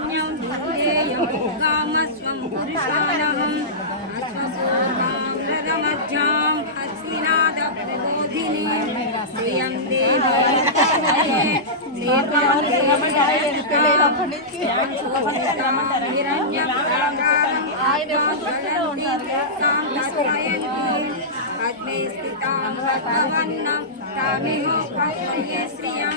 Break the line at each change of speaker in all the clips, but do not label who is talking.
హిరణ్యం దుర్గేయం కామస్వం పురుషానహం అశ్వపూర్వామృతమధ్యాం హస్తినాద ప్రబోధిని శ్రియం పద్మే స్థితాం భగవన్నం తామిహోపయ్యే శ్రియం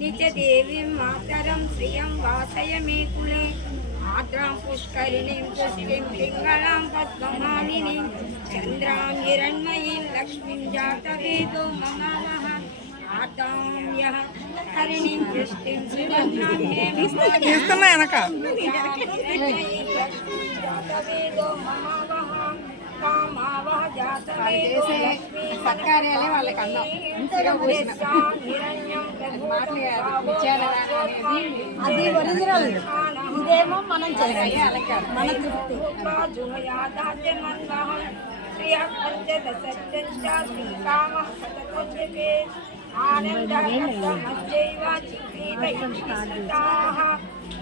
नित्यदेवीं मातरं श्रियं वासय मे कुले आर्द्रां पुष्करिणीं पुष्टिं पिङ्गलां पद्ममालिनीं चन्द्रां हिरण्मयीं लक्ष्मीं जातवेदो ममावः आर्दां यः हरिणीं पुष्टिं सुगन्धां मे
తీస్తున్నా వెనక
సత్కార్యాలే వాళ్ళకి అన్నం
అది ఒరిజినల్. ఇదేమో మనం చేయాలి. మన తృప్తి.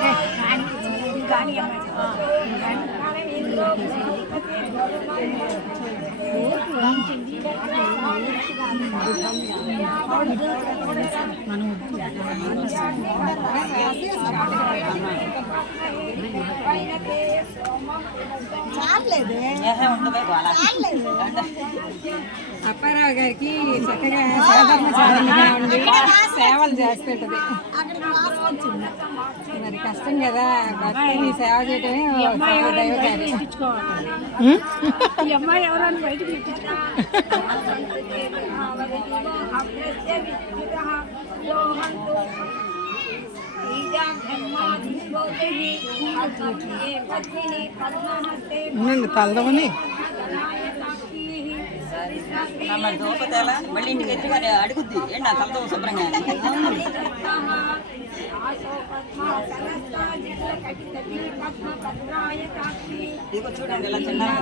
哎赶紧赶
紧啊
అప్పారావు గారికి చక్కగా సాధారణ సాధనగా ఉండి సేవలు చేసి పెట్టది
అక్కడ వాసన వచ్చింది.
మరి కష్టం కదా భక్తిని సేవ చేయటమే దైవ కార్యం.
ఈ అమ్మాయి ఎవరైనా బయటకు
కలవని దోపతేలా మళ్ళీ ఇంటికి ఎత్తుగానే అడుగుద్ది ఏంటి నా కలదవు శుభ్రంగా ఇదిగో చూడండి ఇలా చిన్నగా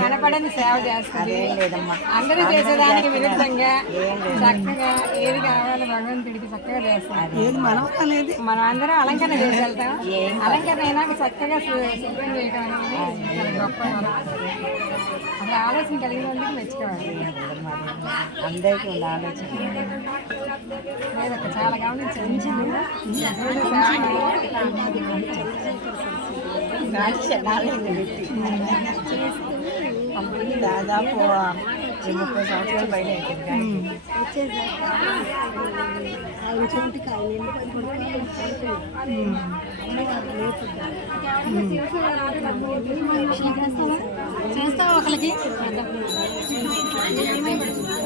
కనపడని సేవ చేస్తుంది. అందరూ చేసేదానికి విరుద్ధంగా చక్కగా ఏది కావాలో భగవంతుడికి చక్కగా చేస్తారు మనం అనేది? మనం అందరం అలంకరణ చేసి వెళ్తాం. అలంకరణ అయినాక చక్కగా శుభ్రం చేయడం అనేది గొప్ప. అసలు ఆలోచన కలిగిన వాళ్ళకి మెచ్చుకోవాలి.
అందరికీ ఉన్న ఆలోచన.
చాలా గమనించండి
దాదాపు ముప్పై సంవత్సరాలు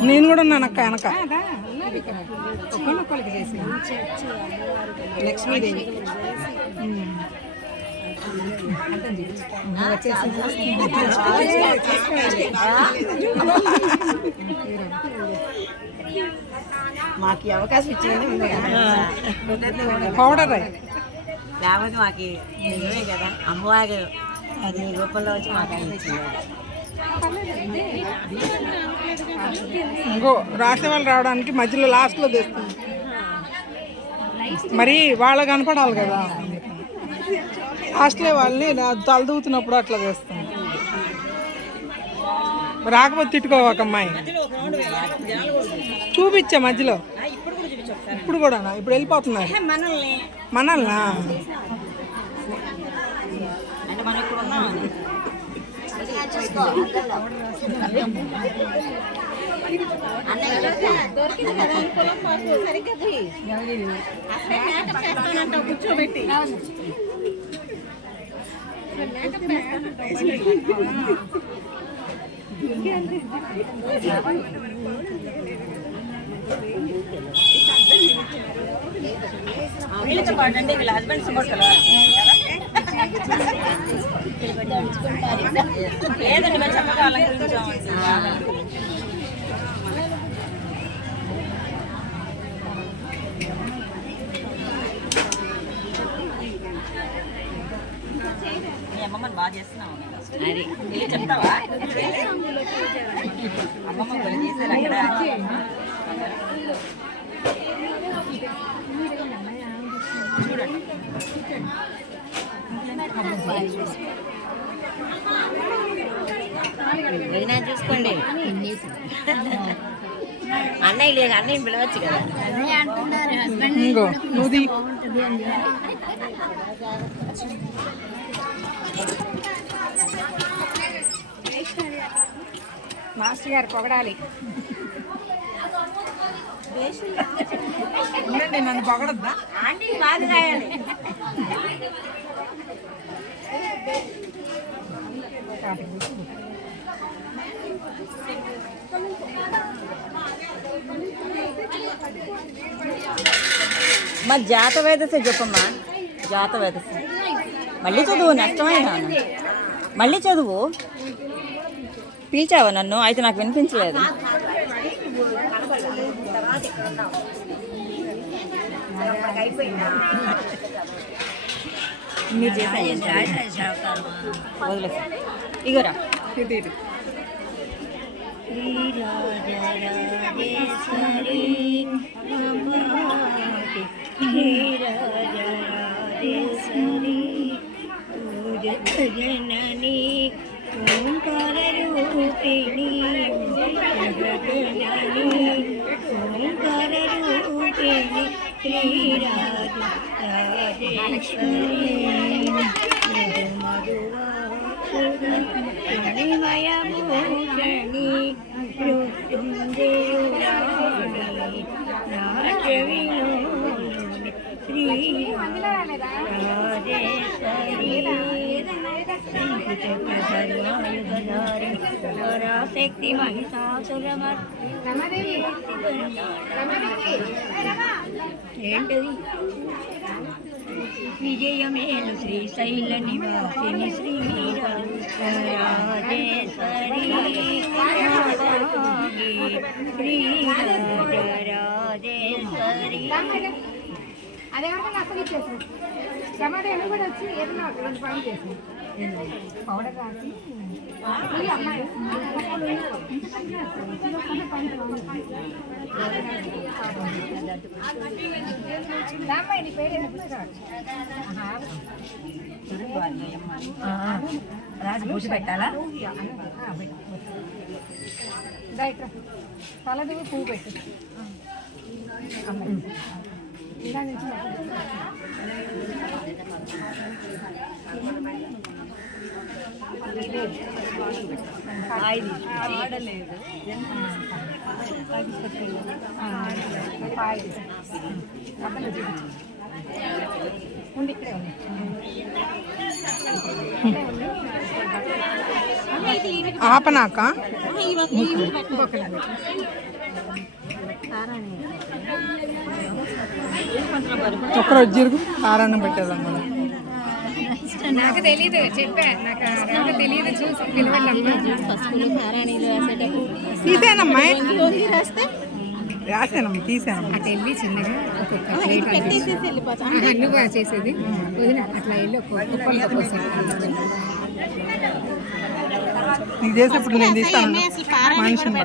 నేను కూడా ఉన్నాను అక్క వెనక
లక్ష్మీదేవి.
మాకు అవకాశం ఇచ్చింది
పౌడర్
లేకపోతే మాకు నిజమే కదా అమ్మవారు అది రూపంలో వచ్చి మాకు
ఇంకో రాసే వాళ్ళు రావడానికి మధ్యలో లాస్ట్లో తెస్తుంది. మరి వాళ్ళు కనపడాలి కదా. లాస్ట్లో వాళ్ళని తలదూతున్నప్పుడు అట్లా చేస్తాం రాకపోతే తిట్టుకోవాక అమ్మాయి. చూపించా మధ్యలో. ఇప్పుడు కూడా ఇప్పుడు వెళ్ళిపోతున్నారు
మనల్ని. మనం ఇక్కడ ఉన్నామని వీళ్ళతో పాటు అంటే వీళ్ళ హస్బెండ్స్ లేదండి మేము చక్కగా అలంకరించామండి అమ్మమ్మని బాగా చేస్తున్నావు అది చెప్తావా? అమ్మమ్మ కొన్ని చేశారు అక్కడ. చూడండి వదినా చూసుకోండి. అన్నయ్య లేదు అన్నయ్య పిలవచ్చు కదా.
ఇంకో నువ్వు తీ.
మాస్టర్ గారు పొగడాలి.
ఉండండి, నన్ను పొగడద్దా?
ఆంటీ బాగా రాయాలి మా జాత వేదసే చెప్పమ్మా. జాత వేదస మళ్ళీ చదువు నష్టమైనా? మళ్ళీ చదువు? పిలిచావా నన్ను? అయితే నాకు వినిపించలేదు. మీరు చేశాను ఇగోరా
ఇటు ఇటు.
జనని ജഗജനനി ഓംകാരൂപിണി ജഗജനനി ഓംകാരൂപിണി ശ്രീരാജേശ്വരി മധുവാണിമയമൂഷണി ൃത്തും ദേവ శక్తి ఏంటది విజయమేలు శ్రీశైల నివాసిని శ్రీ రాజేశ్వరి అదే రాజేశ్వరి
అసలు ఇచ్చేసాను టమాటా కూడా వచ్చి ఏదైనా ఒక రెండు పనులు చేసాను పౌడర్ రాసి అమ్మాయి
రాజు పూసి పెట్టాలా
తలది పువ్వు పెట్టు ఇలా నుంచి ఉంది ఇక్కడే ఉంది
ఆపనాక ఒక్కరోజు వచ్చిరుగు కారాన్ని పెట్టేదాం మనం.
నాకు తెలీదు చెప్పా. నాకు తెలీదు చూసి పిలవండి
తీసానమ్మా.
అట్లా వెళ్ళి చిన్నగా ఒక్కొక్క ప్లేట్ ఆహా, నువ్వు చేసేది. వదిన అట్లా వెళ్ళి ఒక్కొక్క ఒక్కొక్క కోసం
నీకు చేసేప్పుడు నేను తీస్తాను. మనిషిని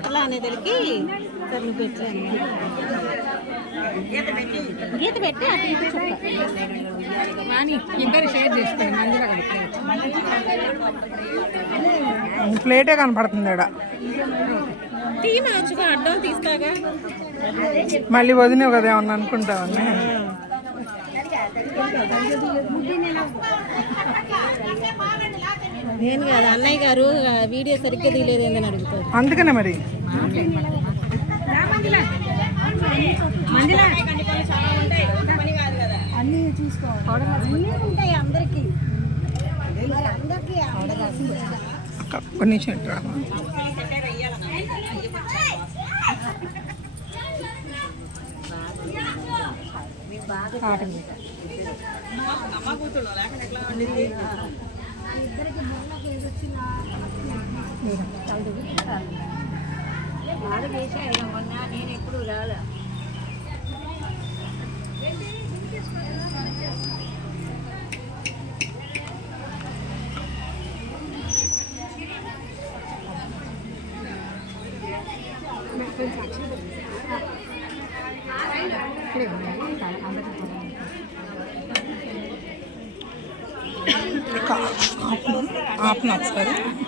బట్టి
కానీ ఇద్దరు షేర్ చేసుకోండి
ప్లేటే కనపడుతుంది ఇక్కడ. మళ్ళీ వదిలేవు కదా ఏమన్నా అనుకుంటావని
నేను కాదు అన్నయ్య గారు వీడియో సరిగ్గా తీయలేదు ఏందని అడుగుతారు.
అందుకనే మరి. అక్క, ఒక్క నిమిషం ఇటు రా.
కాటన్
బాగా చేశాడు మొన్న. నేను ఎప్పుడు రాలే?
आप नाच करें।